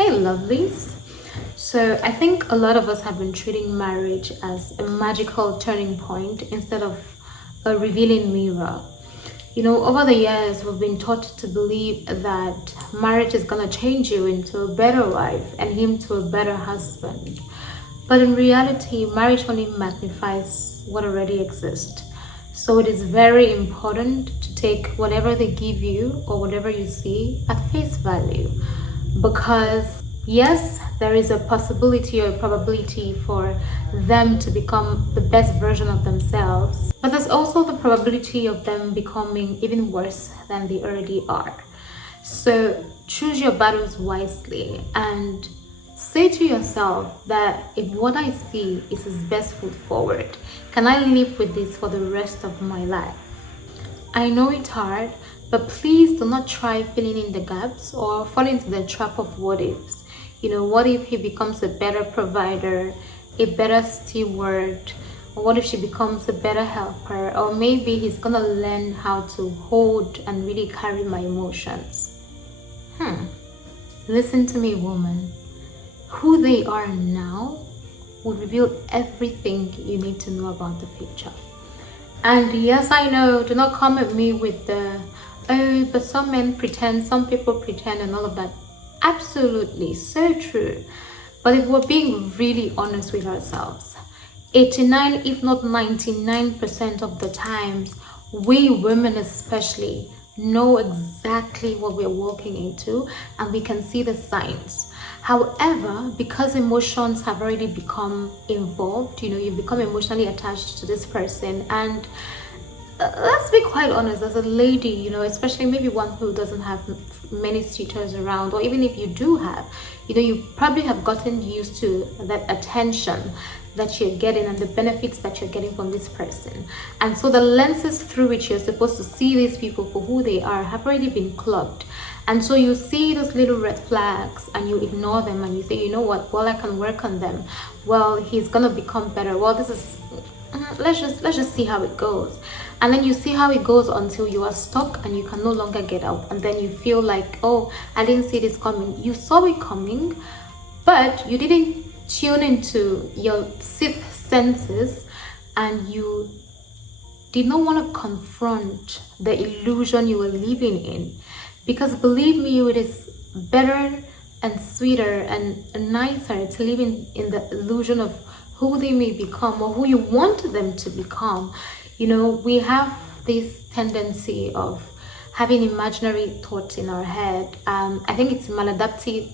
Hey, lovelies. So, I think a lot of us have been treating marriage as a magical turning point instead of a revealing mirror. Over the years, we've been taught to believe that marriage is gonna change you into a better wife and him to a better husband. But in reality, marriage only magnifies what already exists. So it is very important to take whatever they give you or whatever you see at face value. Because yes, there is a possibility or a probability for them to become the best version of themselves, but there's also the probability of them becoming even worse than they already are. So choose your battles wisely and say to yourself that if what I see is his best foot forward, can I live with this for the rest of my life? I know it's hard, but please do not try filling in the gaps or fall into the trap of what ifs. What if he becomes a better provider, a better steward? Or what if she becomes a better helper? Or maybe he's gonna learn how to hold and really carry my emotions. Listen to me, woman. Who they are now will reveal everything you need to know about the future. And yes, I know, do not come at me with the, oh, but some men pretend, some people pretend and all of that. Absolutely, so true. But if we're being really honest with ourselves, 89, if not 99% of the times, we women especially know exactly what we're walking into and we can see the signs. However, because emotions have already become involved, you've become emotionally attached to this person, and let's be quite honest, as a lady, especially maybe one who doesn't have many suitors around, or even if you do have, you probably have gotten used to that attention that you're getting and the benefits that you're getting from this person. And so the lenses through which you're supposed to see these people for who they are have already been clogged. And so you see those little red flags and you ignore them and you say, you know what, well, I can work on them. Well, he's gonna become better. Well, this is, let's just see how it goes. And then you see how it goes until you are stuck and you can no longer get out. And then you feel like, oh, I didn't see this coming. You saw it coming, but you didn't tune into your sixth senses and you did not want to confront the illusion you were living in. Because believe me, it is better and sweeter and nicer to live in the illusion of who they may become or who you want them to become. We have this tendency of having imaginary thoughts in our head. I think it's maladaptive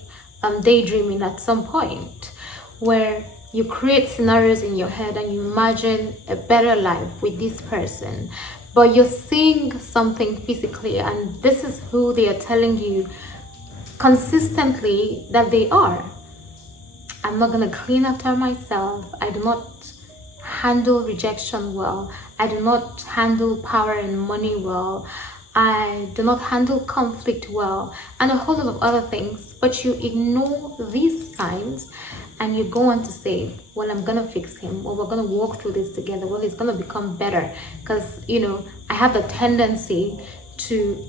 daydreaming at some point, where you create scenarios in your head and you imagine a better life with this person, but you're seeing something physically and this is who they are telling you consistently that they are. I'm not gonna clean after myself. I do not handle rejection well. I do not handle power and money well. I do not handle conflict well, and a whole lot of other things. But you ignore these signs and you go on to say, well, I'm gonna fix him, or we're gonna walk through this together, well, he's gonna become better. Because I have the tendency to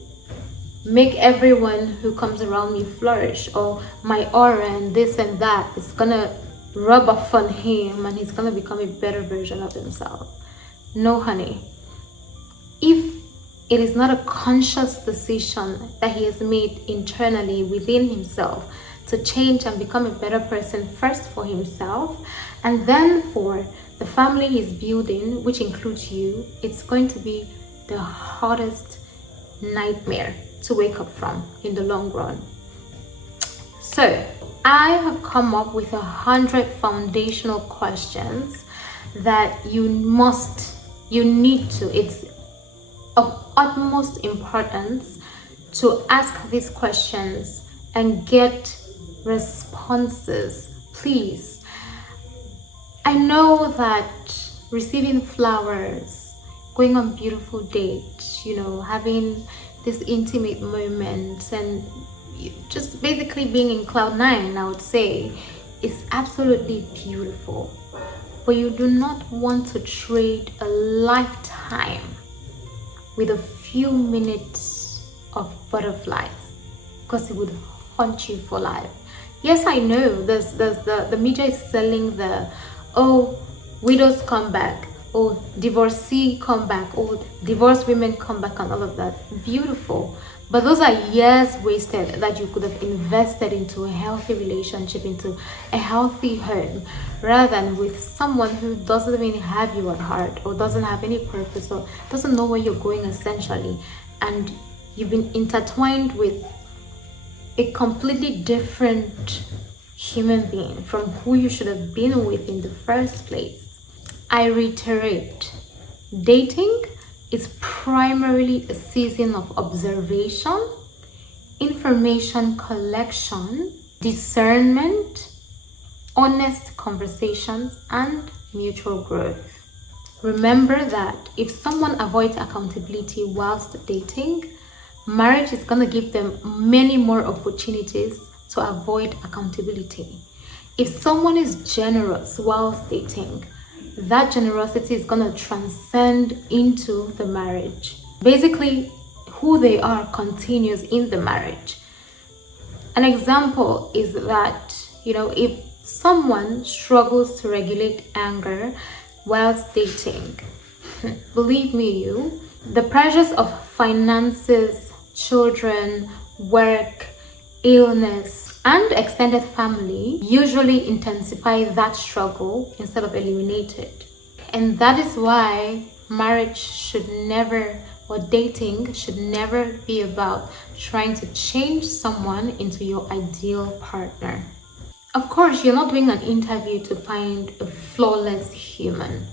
make everyone who comes around me flourish, or my aura and this and that is gonna rub off on him and he's gonna become a better version of himself. No, honey. If it is not a conscious decision that he has made internally within himself to change and become a better person, first for himself and then for the family he's building, which includes you, it's going to be the hardest nightmare to wake up from in the long run. So I have come up with 100 foundational questions that it's of utmost importance to ask these questions and get responses. Please, I know that receiving flowers, going on beautiful dates, having this intimate moment and just basically being in cloud nine, I would say, is absolutely beautiful. But you do not want to trade a lifetime with a few minutes of butterflies, because it would haunt you for life. Yes, I know the media is selling the, oh, widows come back, oh, divorcee come back, oh, divorced women come back, and all of that. Beautiful. But those are years wasted that you could have invested into a healthy relationship, into a healthy home, rather than with someone who doesn't even have you at heart, or doesn't have any purpose, or doesn't know where you're going essentially. And you've been intertwined with a completely different human being from who you should have been with in the first place. I reiterate, dating is primarily a season of observation, information collection, discernment, honest conversations, and mutual growth. Remember that if someone avoids accountability whilst dating, marriage is going to give them many more opportunities to avoid accountability. If someone is generous whilst dating, that generosity is going to transcend into the marriage. Basically, who they are continues in the marriage. An example is that, if someone struggles to regulate anger whilst dating, believe me, the pressures of finances, children, work, illness, and extended family usually intensify that struggle instead of eliminate it. And that is why marriage should never, or dating should never be about trying to change someone into your ideal partner. Of course, you're not doing an interview to find a flawless human,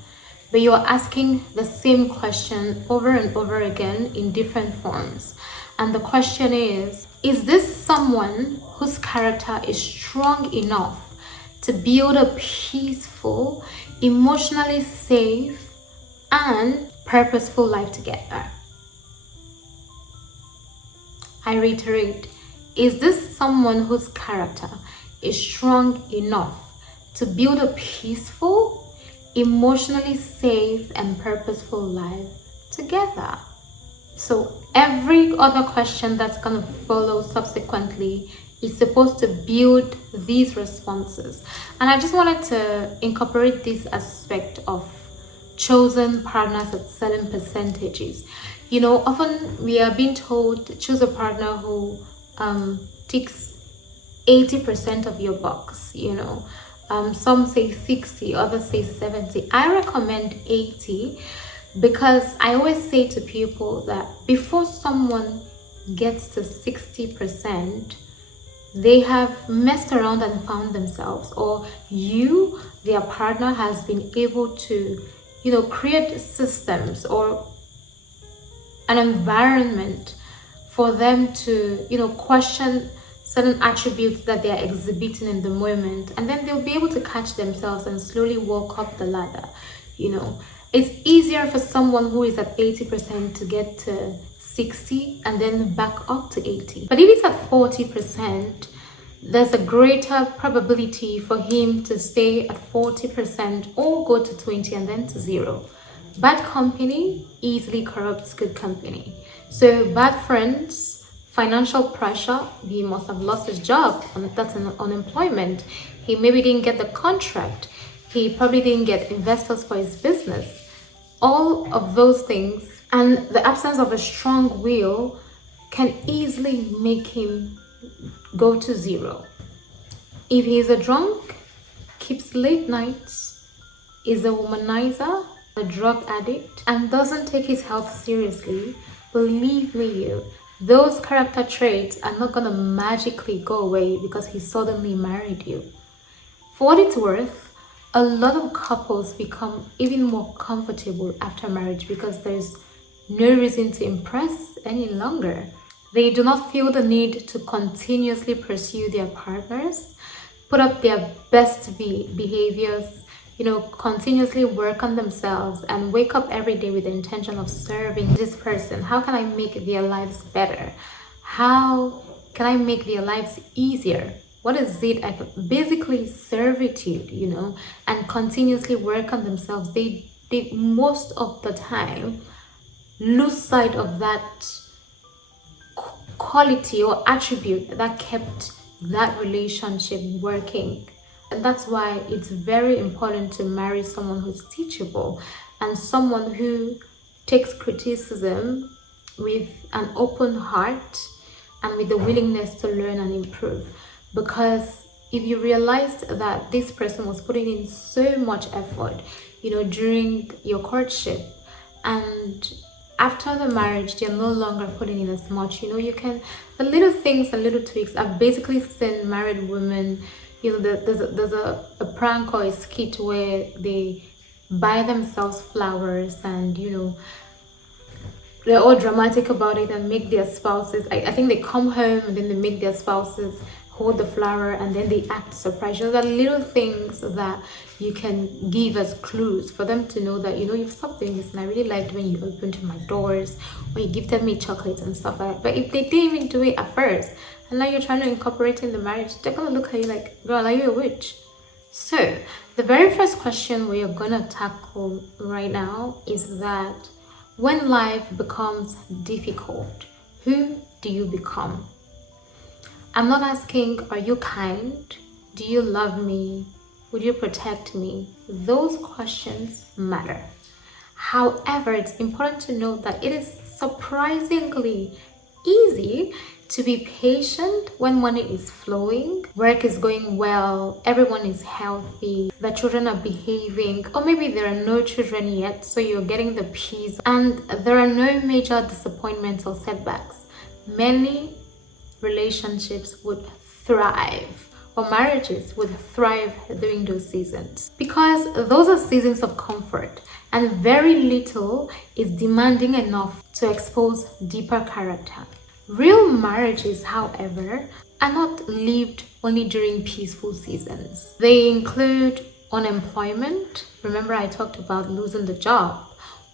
but you're asking the same question over and over again in different forms. And the question is this someone whose character is strong enough to build a peaceful, emotionally safe, and purposeful life together? I reiterate, is this someone whose character is strong enough to build a peaceful, emotionally safe, and purposeful life together? So every other question that's going to follow subsequently is supposed to build these responses. And I just wanted to incorporate this aspect of chosen partners at certain percentages. Often we are being told to choose a partner who ticks 80% of your box. Some say 60, others say 70. I recommend 80, because I always say to people that before someone gets to 60%, they have messed around and found themselves, or their partner, has been able to, create systems or an environment for them to, question certain attributes that they are exhibiting in the moment, and then they'll be able to catch themselves and slowly walk up the ladder. It's easier for someone who is at 80% to get to 60 and then back up to 80. But if it's at 40%, there's a greater probability for him to stay at 40% or go to 20 and then to 0. Bad company easily corrupts good company. So bad friends, financial pressure, he must have lost his job, and that's an unemployment. He maybe didn't get the contract. He probably didn't get investors for his business. All of those things, and the absence of a strong will, can easily make him go to 0. If he's a drunk, keeps late nights, is a womanizer, a drug addict, and doesn't take his health seriously, believe me, those character traits are not going to magically go away because he suddenly married you. For what it's worth, a lot of couples become even more comfortable after marriage because there's no reason to impress any longer. They do not feel the need to continuously pursue their partners, put up their best behaviors, continuously work on themselves, and wake up every day with the intention of serving this person. How can I make their lives better? How can I make their lives easier? What is it? Basically servitude, and continuously work on themselves. They most of the time lose sight of that quality or attribute that kept that relationship working. And that's why it's very important to marry someone who's teachable and someone who takes criticism with an open heart and with the willingness to learn and improve. Because if you realized that this person was putting in so much effort, during your courtship, and after the marriage they're no longer putting in as much, the little things and little tweaks. I've basically seen married women, there's a prank or a skit where they buy themselves flowers and they're all dramatic about it and make their spouses, I think they come home and then they make their spouses hold the flower and then they act surprised. The little things that you can give as clues for them to know that you've stopped doing this, and I really liked when you opened my doors, when you gifted me chocolates and stuff like that. But if they didn't even do it at first and now you're trying to incorporate it in the marriage, they're gonna look at you like, girl, are you a witch? So the very first question we are gonna tackle right now is that when life becomes difficult, who do you become? I'm not asking, are you kind? Do you love me? Would you protect me? Those questions matter. However, it's important to note that it is surprisingly easy to be patient when money is flowing, work is going well, everyone is healthy, the children are behaving, or maybe there are no children yet, so you're getting the peace, and there are no major disappointments or setbacks. Many relationships would thrive, or marriages would thrive during those seasons, because those are seasons of comfort and very little is demanding enough to expose deeper character. Real marriages, however, are not lived only during peaceful seasons. They include unemployment. Remember, I talked about losing the job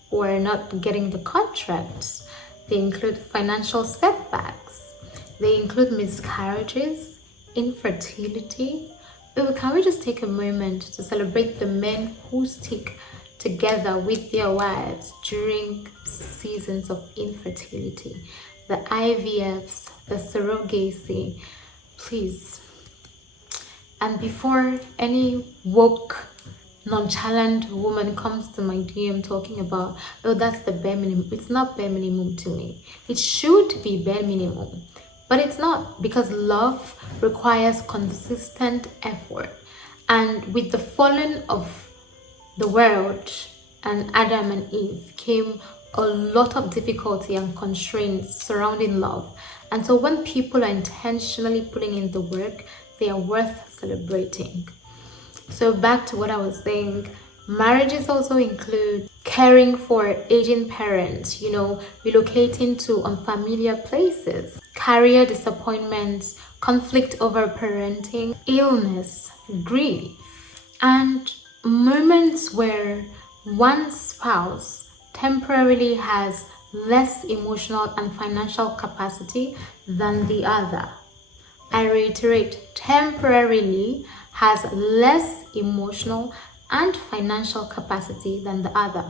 or not getting the contracts. They include financial setbacks. They include miscarriages, infertility. But can we just take a moment to celebrate the men who stick together with their wives during seasons of infertility? The IVFs, the surrogacy, please. And before any woke, nonchalant woman comes to my DM talking about, oh, that's the bare minimum. It's not bare minimum to me. It should be bare minimum, but it's not, because love requires consistent effort. And with the falling of the world and Adam and Eve came a lot of difficulty and constraints surrounding love. And so when people are intentionally putting in the work, they are worth celebrating. So back to what I was saying, marriages also include caring for aging parents, relocating to unfamiliar places, career disappointments, conflict over parenting, illness, grief, and moments where one spouse temporarily has less emotional and financial capacity than the other. I reiterate, temporarily has less emotional and financial capacity than the other.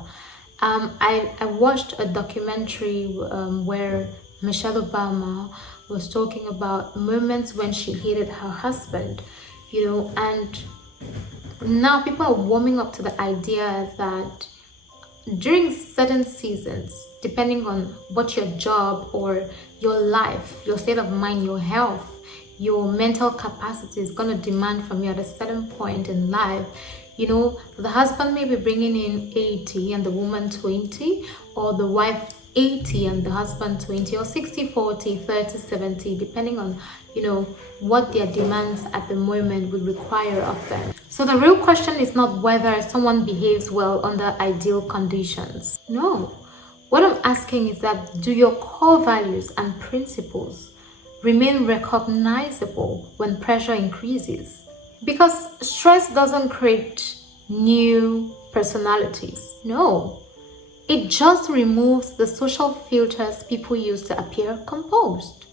I watched a documentary where Michelle Obama was talking about moments when she hated her husband, and now people are warming up to the idea that during certain seasons, depending on what your job or your life, your state of mind, your health, your mental capacity is going to demand from you at a certain point in life, the husband may be bringing in 80 and the woman 20, or the wife 80 and the husband 20, or 60-40, 30-70, depending on what their demands at the moment would require of them. So the real question is not whether someone behaves well under ideal conditions. No. What I'm asking is that, do your core values and principles remain recognizable when pressure increases? Because stress doesn't create new personalities. No. It just removes the social filters people use to appear composed.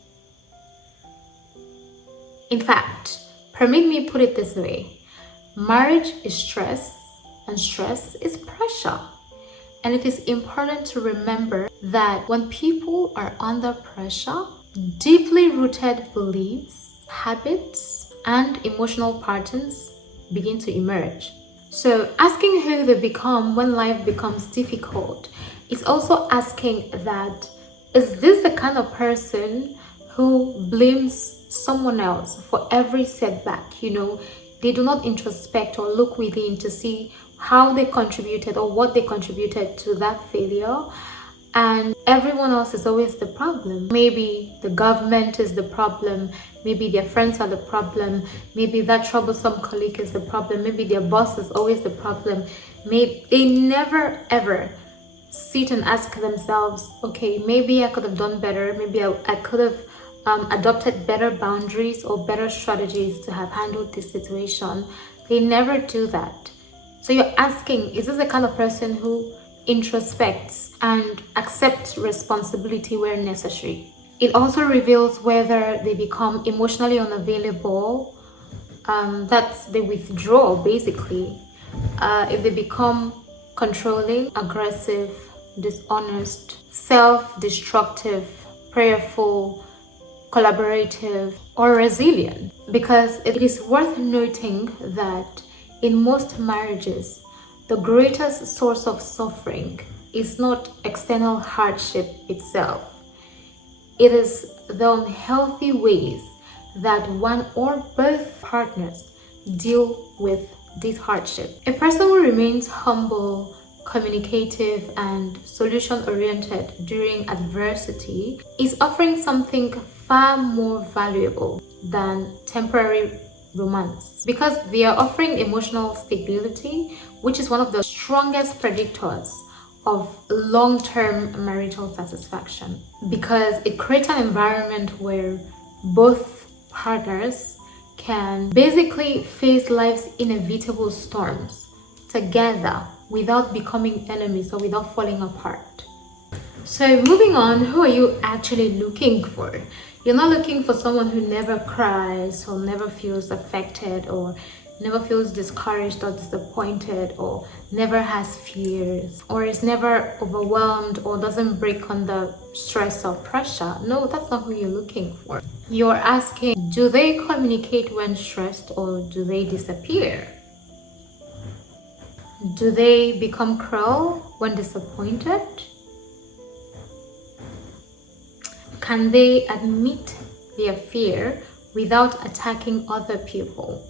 In fact, permit me put it this way. Marriage is stress, and stress is pressure. And it is important to remember that when people are under pressure, deeply rooted beliefs habits, and emotional patterns begin to emerge. So, asking who they become when life becomes difficult is also asking that, is this the kind of person who blames someone else for every setback? They do not introspect or look within to see how they contributed or what they contributed to that failure. And everyone else is always the problem. Maybe the government is the problem. Maybe their friends are the problem. Maybe that troublesome colleague is the problem. Maybe their boss is always the problem. Maybe they never ever sit and ask themselves, okay, maybe I could have done better. Maybe I could have adopted better boundaries or better strategies to have handled this situation. They never do that. So you're asking, is this the kind of person who introspects and accepts responsibility where necessary? It also reveals whether they become emotionally unavailable, that they withdraw basically, if they become controlling, aggressive, dishonest, self-destructive, prayerful, collaborative, or resilient. Because it is worth noting that in most marriages, the greatest source of suffering is not external hardship itself. It is the unhealthy ways that one or both partners deal with this hardship. A person who remains humble, communicative, and solution-oriented during adversity is offering something far more valuable than temporary romance, because they are offering emotional stability, which is one of the strongest predictors of long-term marital satisfaction, because it creates an environment where both partners can basically face life's inevitable storms together without becoming enemies or without falling apart. So moving on, who are you actually looking for? You're not looking for someone who never cries or never feels affected or never feels discouraged or disappointed or never has fears or is never overwhelmed or doesn't break under stress or pressure. No, that's not who you're looking for. You're asking, do they communicate when stressed or do they disappear? Do they become cruel when disappointed? Can they admit their fear without attacking other people?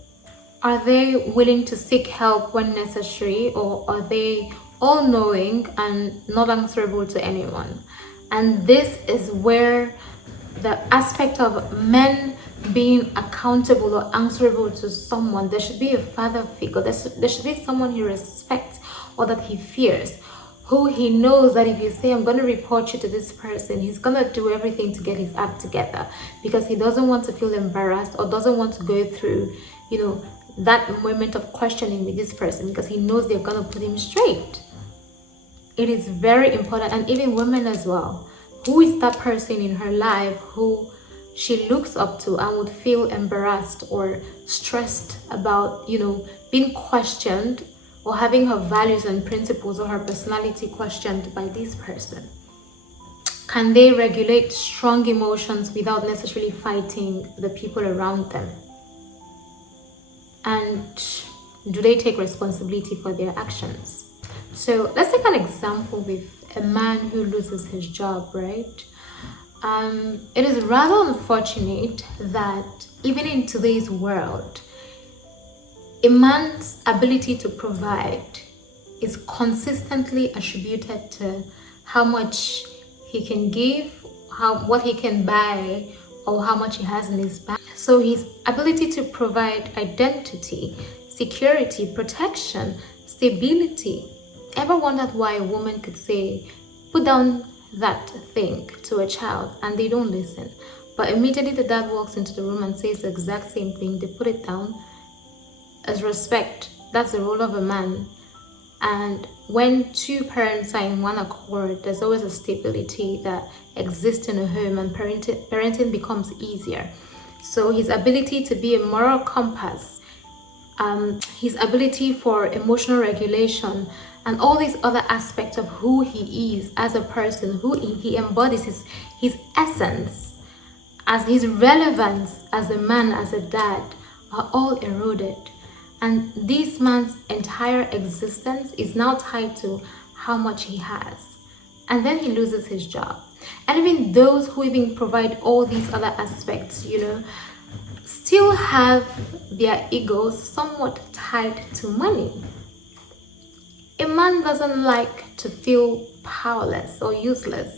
Are they willing to seek help when necessary, or are they all-knowing and not answerable to anyone? And this is where the aspect of men being accountable or answerable to someone, there should be a father figure, there should be someone he respects or that he fears, who he knows that if you say, I'm going to report you to this person, he's going to do everything to get his act together, because he doesn't want to feel embarrassed or doesn't want to go through, that moment of questioning with this person, because he knows they're going to put him straight. It is very important. And even women as well. Who is that person in her life who she looks up to and would feel embarrassed or stressed about, being questioned or having her values and principles or her personality questioned by this person? Can they regulate strong emotions without necessarily fighting the people around them? And do they take responsibility for their actions? So let's take an example with a man who loses his job, right? It is rather unfortunate that even in today's world, a man's ability to provide is consistently attributed to how much he can give, what he can buy, or how much he has in his bank. So his ability to provide identity, security, protection, stability. Ever wondered why a woman could say, put down that thing to a child, and they don't listen, but immediately the dad walks into the room and says the exact same thing, they put it down? As respect, that's the role of a man. And when two parents are in one accord, there's always a stability that exists in a home, and parenting becomes easier. So his ability to be a moral compass, his ability for emotional regulation, and all these other aspects of who he is as a person, who he embodies his essence, as his relevance as a man, as a dad, are all eroded. And this man's entire existence is now tied to how much he has. And then he loses his job. And even those who even provide all these other aspects, still have their egos somewhat tied to money. A man doesn't like to feel powerless or useless.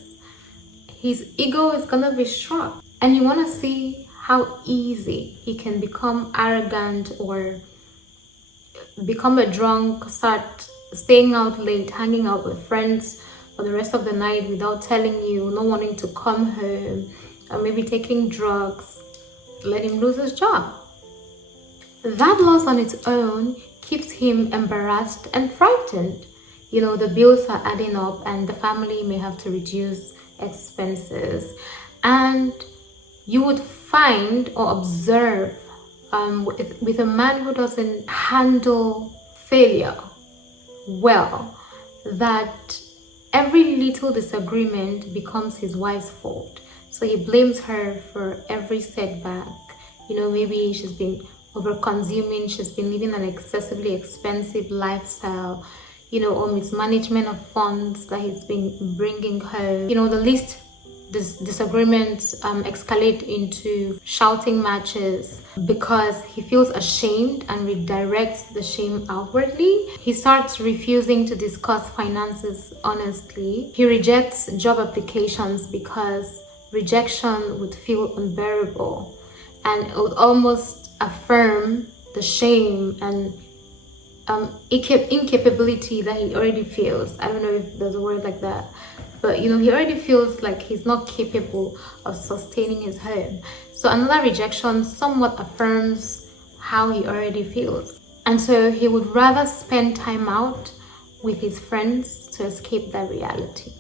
His ego is gonna be struck. And you wanna see how easy he can become arrogant or become a drunk, start staying out late, hanging out with friends for the rest of the night without telling you, not wanting to come home, or maybe taking drugs, let him lose his job. That loss on its own keeps him embarrassed and frightened. The bills are adding up and the family may have to reduce expenses. And you would find or observe with a man who doesn't handle failure well, that every little disagreement becomes his wife's fault. So he blames her for every setback. Maybe she's been over-consuming, she's been living an excessively expensive lifestyle, or mismanagement of funds that he's been bringing home. The least disagreements escalate into shouting matches because he feels ashamed and redirects the shame outwardly. He starts refusing to discuss finances honestly. He rejects job applications because rejection would feel unbearable, and it would almost affirm the shame and incapability that he already feels. I don't know if there's a word like that, but he already feels like he's not capable of sustaining his home. So another rejection somewhat affirms how he already feels, and so he would rather spend time out with his friends to escape that reality.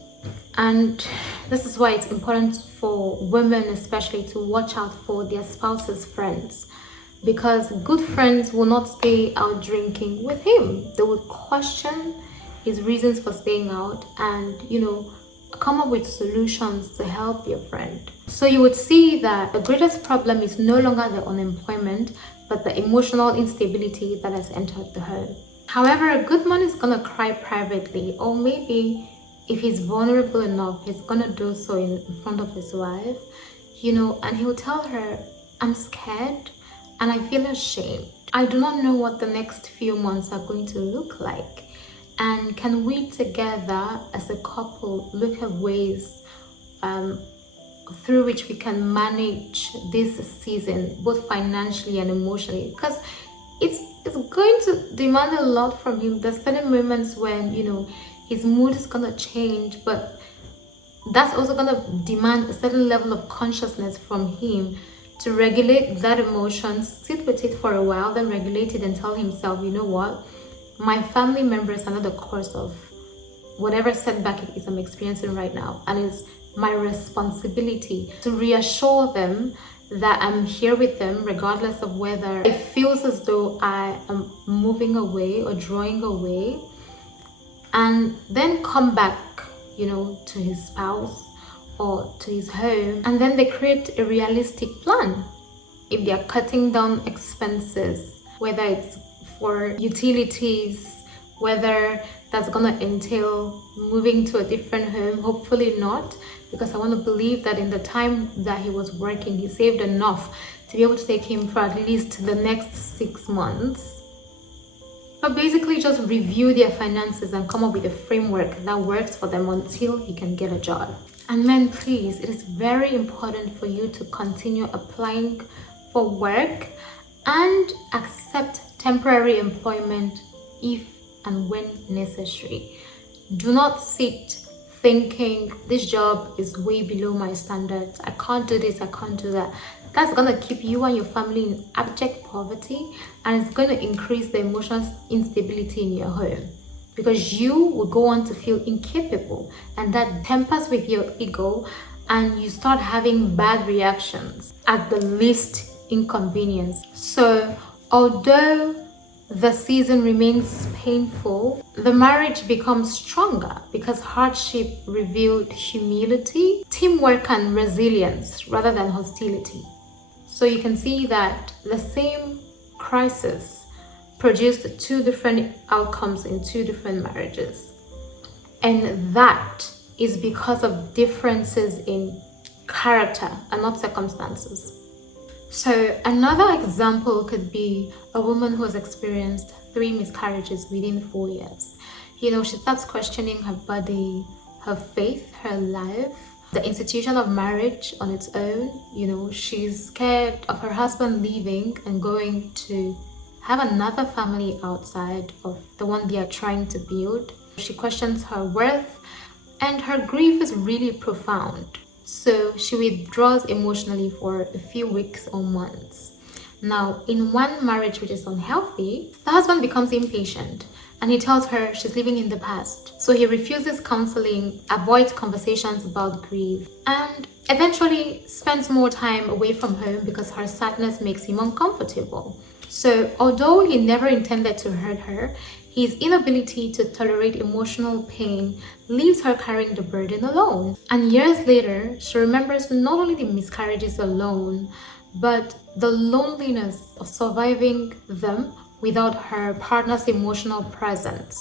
And this is why it's important for women especially to watch out for their spouse's friends, because good friends will not stay out drinking with him. They will question his reasons for staying out and come up with solutions to help your friend. So you would see that the greatest problem is no longer the unemployment, but the emotional instability that has entered the home. However, a good man is gonna cry privately, or maybe if he's vulnerable enough, he's gonna do so in front of his wife, and he'll tell her, I'm scared and I feel ashamed. I do not know what the next few months are going to look like. And can we together as a couple look at ways through which we can manage this season, both financially and emotionally? Because it's going to demand a lot from him. There's certain moments when, his mood is going to change, but that's also going to demand a certain level of consciousness from him to regulate that emotion, sit with it for a while, then regulate it and tell himself, you know what? My family members are not the cause of whatever setback it is I'm experiencing right now, and it's my responsibility to reassure them that I'm here with them regardless of whether it feels as though I am moving away or drawing away, and then come back to his spouse or to his home, and then they create a realistic plan. If they are cutting down expenses, whether it's for utilities, whether that's gonna entail moving to a different home, hopefully not, because I want to believe that in the time that he was working, he saved enough to be able to take him for at least the next 6 months. But basically just review their finances and come up with a framework that works for them until he can get a job. And men, please, it is very important for you to continue applying for work and accept temporary employment if and when necessary. Do not sit thinking this job is way below my standards, I can't do this, I can't do that. That's gonna keep you and your family in abject poverty, and it's going to increase the emotional instability in your home, because you will go on to feel incapable, and that tempers with your ego, and you start having bad reactions at the least inconvenience. So although the season remains painful, the marriage becomes stronger because hardship revealed humility, teamwork, and resilience rather than hostility. So you can see that the same crisis produced two different outcomes in two different marriages. And that is because of differences in character and not circumstances. So another example could be a woman who has experienced 3 miscarriages within 4 years. She starts questioning her body, her faith, her life, the institution of marriage on its own. She's scared of her husband leaving and going to have another family outside of the one they are trying to build. She questions her worth, and her grief is really profound. So she withdraws emotionally for a few weeks or months. Now, in one marriage which is unhealthy, the husband becomes impatient and he tells her she's living in the past. So he refuses counseling, avoids conversations about grief, and eventually spends more time away from home because her sadness makes him uncomfortable. So although he never intended to hurt her, his inability to tolerate emotional pain leaves her carrying the burden alone. And years later, she remembers not only the miscarriages alone, but the loneliness of surviving them without her partner's emotional presence.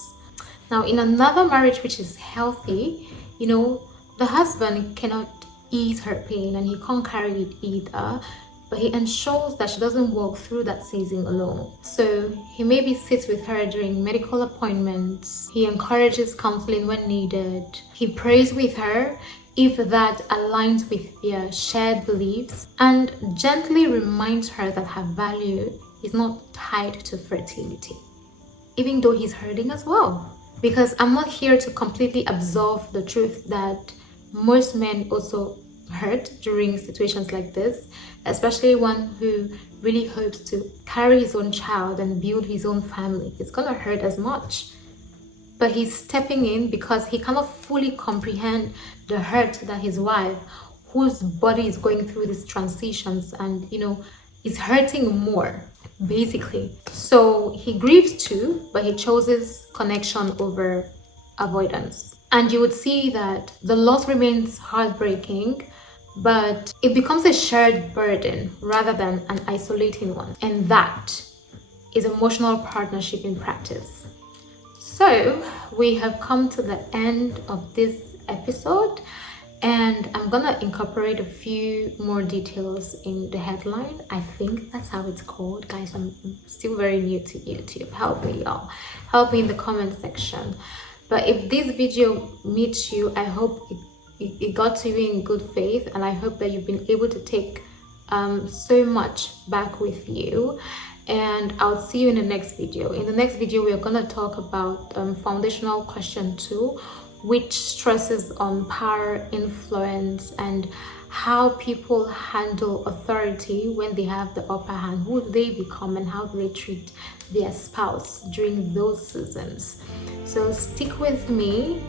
Now, in another marriage which is healthy, the husband cannot ease her pain and he can't carry it either, but he ensures that she doesn't walk through that season alone. So he maybe sits with her during medical appointments, he encourages counseling when needed, he prays with her if that aligns with their shared beliefs, and gently reminds her that her value is not tied to fertility, even though he's hurting as well. Because I'm not here to completely absolve the truth that most men also hurt during situations like this, especially one who really hopes to carry his own child and build his own family. It's gonna hurt as much. But he's stepping in because he cannot fully comprehend the hurt that his wife, whose body is going through these transitions and is hurting more, basically. So he grieves too, but he chooses connection over avoidance. And you would see that the loss remains heartbreaking, but it becomes a shared burden rather than an isolating one. And that is emotional partnership in practice. So we have come to the end of this episode, and I'm gonna incorporate a few more details in the headline. I think that's how it's called. Guys, I'm still very new to YouTube. Help me, y'all. Help me in the comment section. But if this video meets you, I hope it got to you in good faith, and I hope that you've been able to take so much back with you. And I'll see you in the next video. In the next video, we are going to talk about foundational question 2, which stresses on power, influence, and how people handle authority when they have the upper hand. Who do they become and how do they treat their spouse during those seasons? So stick with me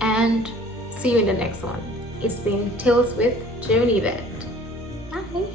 and see you in the next one. It's been Tales with Joan Yvette. Bye.